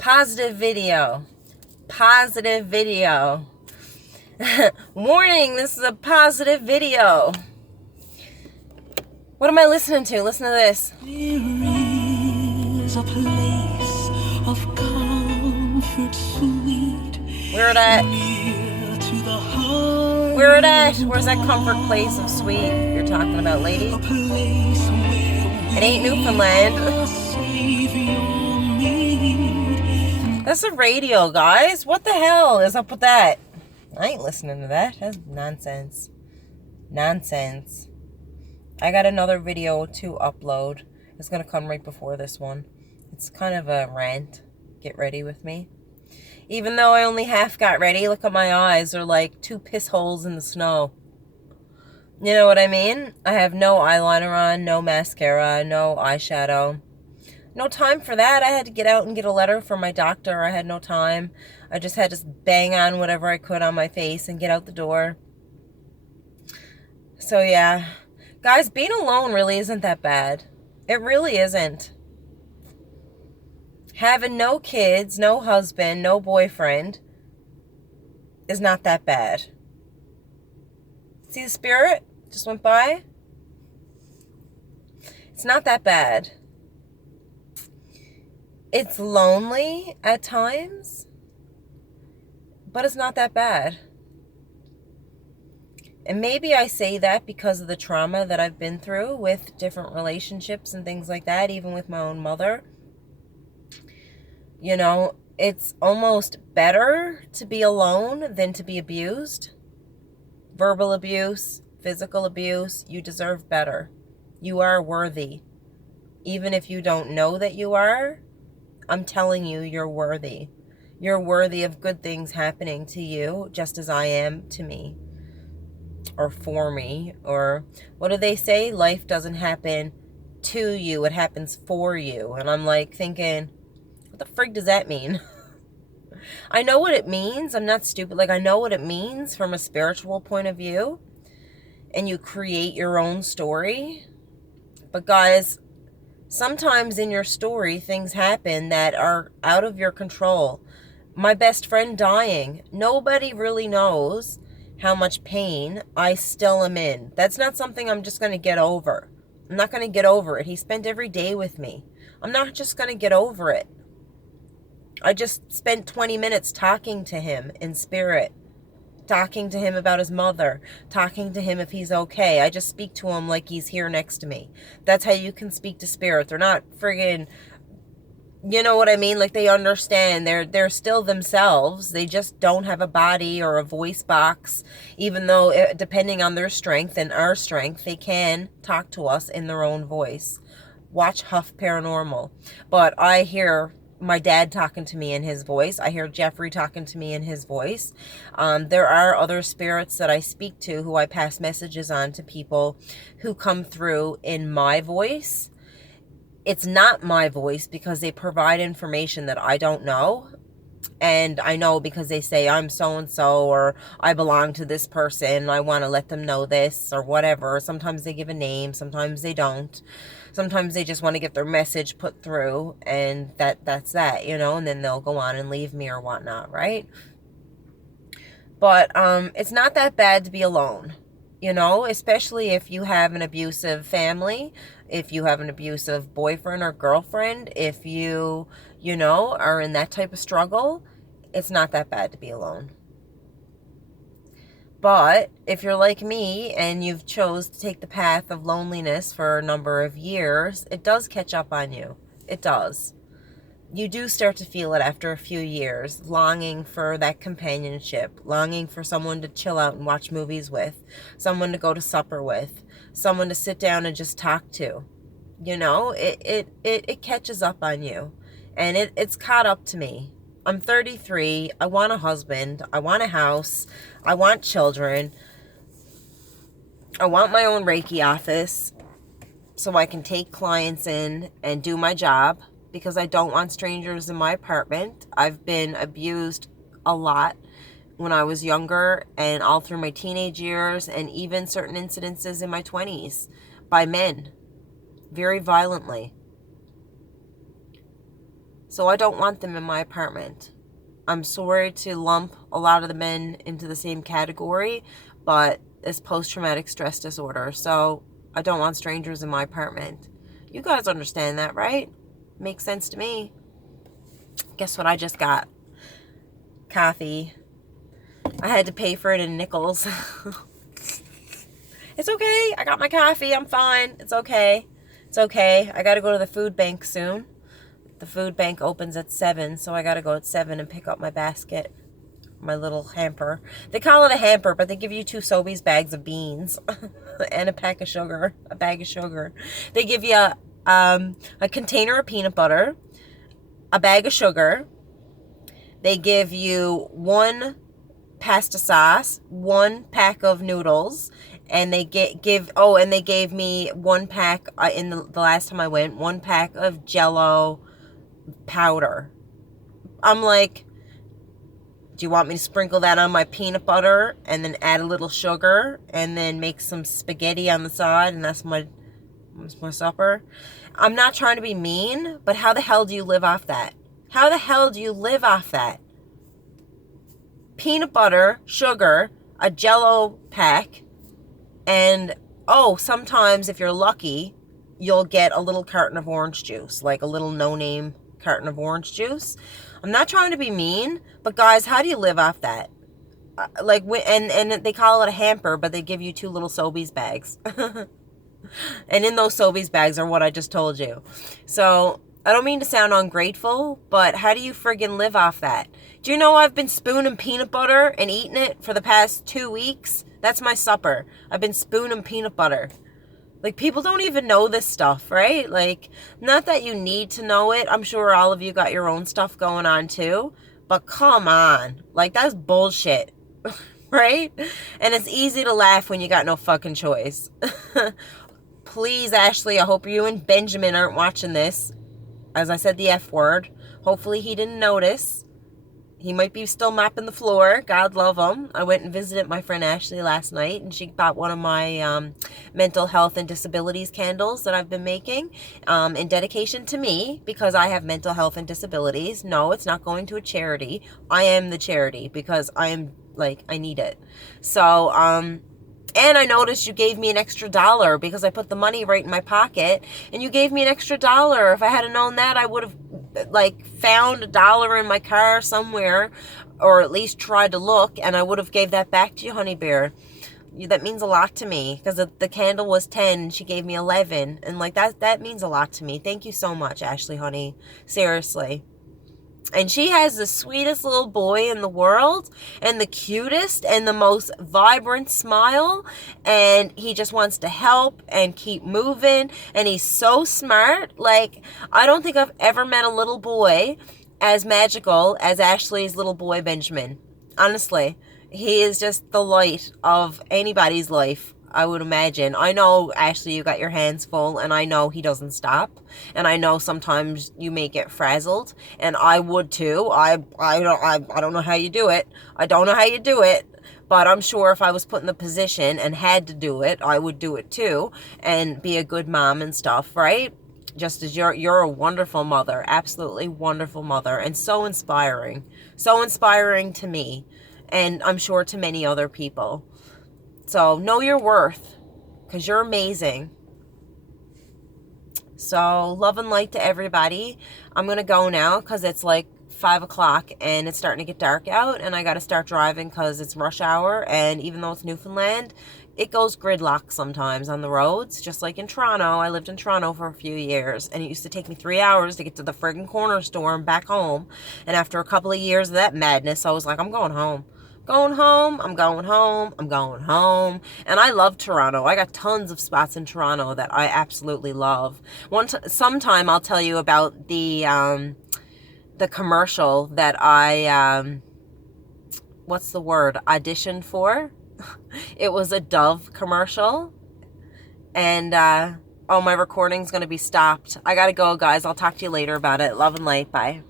Positive video. Positive video. Warning, this is a positive video. What am I listening to? Listen to this. There is a place of comfort sweet. Where it at? Near to the heart. Where it at? Where's that comfort place of sweet you're talking about, lady? A place where It ain't Newfoundland. we'll save your need. That's a radio, guys. What the hell is up with that? I ain't listening to that. That's nonsense. Nonsense. I got another video to upload. It's going to come right before this one. It's kind of a rant. Get ready with me. Even though I only half got ready, look at my eyes. They're like 2 piss holes in the snow. You know what I mean? I have no eyeliner on, no mascara, no eyeshadow. No time for that. I had to get out and get a letter from my doctor. I had no time. I just had to bang on whatever I could on my face and get out the door. So yeah. Guys, being alone really isn't that bad. It really isn't. Having no kids, no husband, no boyfriend is not that bad. See the spirit just went by? It's not that bad. It's lonely at times, but it's not that bad. And maybe I say that because of the trauma that I've been through with different relationships and things like that, even with my own mother. You know, it's almost better to be alone than to be abused. Verbal abuse, physical abuse, you deserve better. You are worthy. Even if you don't know that you are, I'm telling you, you're worthy. You're worthy of good things happening to you, just as I am to me. Or for me. Or what do they say? Life doesn't happen to you, it happens for you. And I'm like thinking, what the frig does that mean? I know what it means. I'm not stupid. Like, I know what it means from a spiritual point of view. And you create your own story. But guys, sometimes in your story, things happen that are out of your control. My best friend dying. Nobody really knows how much pain I still am in. That's not something I'm just going to get over. I'm not going to get over it. He spent every day with me. I'm not just going to get over it. I just spent 20 minutes talking to him in spirit. Talking to him about his mother. Talking to him if he's okay. I just speak to him like he's here next to me. That's how you can speak to spirit. They're not friggin', you know what I mean? Like, they understand. They're still themselves. They just don't have a body or a voice box. Even though, depending on their strength and our strength, they can talk to us in their own voice. Watch Huff Paranormal. But I hear my dad talking to me in his voice. I hear Jeffrey talking to me in his voice. There are other spirits that I speak to who I pass messages on to people who come through in my voice. It's not my voice because they provide information that I don't know. And I know because they say I'm so-and-so or I belong to this person. I want to let them know this or whatever. Sometimes they give a name. Sometimes they don't. Sometimes they just want to get their message put through, and that's that, you know, and then they'll go on and leave me or whatnot, right? But it's not that bad to be alone, you know, especially if you have an abusive family, if you have an abusive boyfriend or girlfriend, if you know, are in that type of struggle, it's not that bad to be alone. But if you're like me and you've chose to take the path of loneliness for a number of years, it does catch up on you. It does. You do start to feel it after a few years, longing for that companionship, longing for someone to chill out and watch movies with, someone to go to supper with, someone to sit down and just talk to. You know, it catches up on you, and it's caught up to me. I'm 33. I want a husband. I want a house. I want children. I want my own Reiki office so I can take clients in and do my job, because I don't want strangers in my apartment. I've been abused a lot when I was younger and all through my teenage years, and even certain incidences in my 20s by men, very violently. So I don't want them in my apartment. I'm sorry to lump a lot of the men into the same category, but it's post-traumatic stress disorder. So I don't want strangers in my apartment. You guys understand that, right? Makes sense to me. Guess what I just got? Coffee. I had to pay for it in nickels. It's okay. I got my coffee. I'm fine. It's okay. It's okay. I got to go to the food bank soon. The food bank opens at 7, so I got to go at 7 and pick up my basket, my little hamper. They call it a hamper, but they give you 2 Sobeys bags of beans and a bag of sugar. They give you a container of peanut butter, a bag of sugar. They give you 1 pasta sauce, 1 pack of noodles, and they gave me 1 pack in the last time I went, 1 pack of Jell-O powder. I'm like, do you want me to sprinkle that on my peanut butter and then add a little sugar and then make some spaghetti on the side and that's my supper? I'm not trying to be mean, but how the hell do you live off that? How the hell do you live off that? Peanut butter, sugar, a Jell-O pack, and sometimes if you're lucky, you'll get a little carton of orange juice, like a little no-name carton of orange juice. I'm not trying to be mean, but guys, how do you live off that? And they call it a hamper, but they give you 2 little Sobeys bags. And in those Sobeys bags are what I just told you. So I don't mean to sound ungrateful, but how do you friggin' live off that? Do you know I've been spooning peanut butter and eating it for the past 2 weeks? That's my supper. I've been spooning peanut butter. Like, people don't even know this stuff, right? Like, not that you need to know it. I'm sure all of you got your own stuff going on too. But come on. Like, that's bullshit. Right? And it's easy to laugh when you got no fucking choice. Please, Ashley, I hope you and Benjamin aren't watching this. As I said the F word. Hopefully he didn't notice. He might be still mopping the floor. God love him. I went and visited my friend Ashley last night, and she bought one of my mental health and disabilities candles that I've been making in dedication to me because I have mental health and disabilities. No, it's not going to a charity. I am the charity because I need it. So, and I noticed you gave me an extra $1 because I put the money right in my pocket, and you gave me an extra $1. If I had known that, I would have found $1 in my car somewhere, or at least tried to look, and I would have gave that back to you, honey bear. That means a lot to me because the candle was 10 and she gave me 11, and that means a lot to me. Thank you so much, Ashley, honey. Seriously. And she has the sweetest little boy in the world and the cutest and the most vibrant smile. And he just wants to help and keep moving. And he's so smart. Like, I don't think I've ever met a little boy as magical as Ashley's little boy, Benjamin. Honestly, he is just the light of anybody's life, I would imagine. I know, Ashley, you got your hands full, and I know he doesn't stop, and I know sometimes you may get frazzled, and I would too. I don't know how you do it. I don't know how you do it, but I'm sure if I was put in the position and had to do it, I would do it too, and be a good mom and stuff, right? Just as you're a wonderful mother, absolutely wonderful mother, and so inspiring to me, and I'm sure to many other people. So know your worth, because you're amazing. So love and light to everybody. I'm going to go now because it's 5 o'clock and it's starting to get dark out, and I got to start driving because it's rush hour. And even though it's Newfoundland, it goes gridlock sometimes on the roads, just like in Toronto. I lived in Toronto for a few years, and it used to take me 3 hours to get to the friggin' corner store and back home. And after a couple of years of that madness, I was like, I'm going home. I'm going home. And I love Toronto. I got tons of spots in Toronto that I absolutely love. Sometime I'll tell you about the commercial that I auditioned for. It was a Dove commercial, and my recording's gonna be stopped. I gotta go, guys. I'll talk to you later about it. Love and light. Bye.